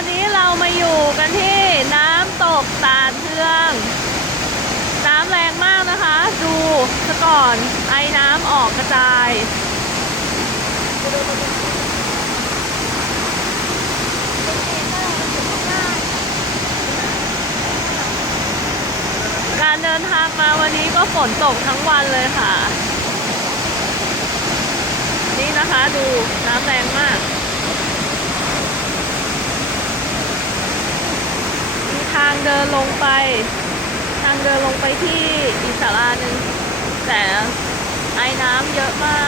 วันนี้เรามาอยู่กันที่น้ำตกตาดเทืองน้ำแรงมากนะคะดูซะก่อนไอ้น้ำออกกระจายการเดินทางมาวันนี้ก็ฝนตกทั้งวันเลยค่ะนี่นะคะดูน้ำแรงมากมีทางเดินลงไปที่อีกศาลาหนึ่งแต่ไอ้น้ำเยอะมาก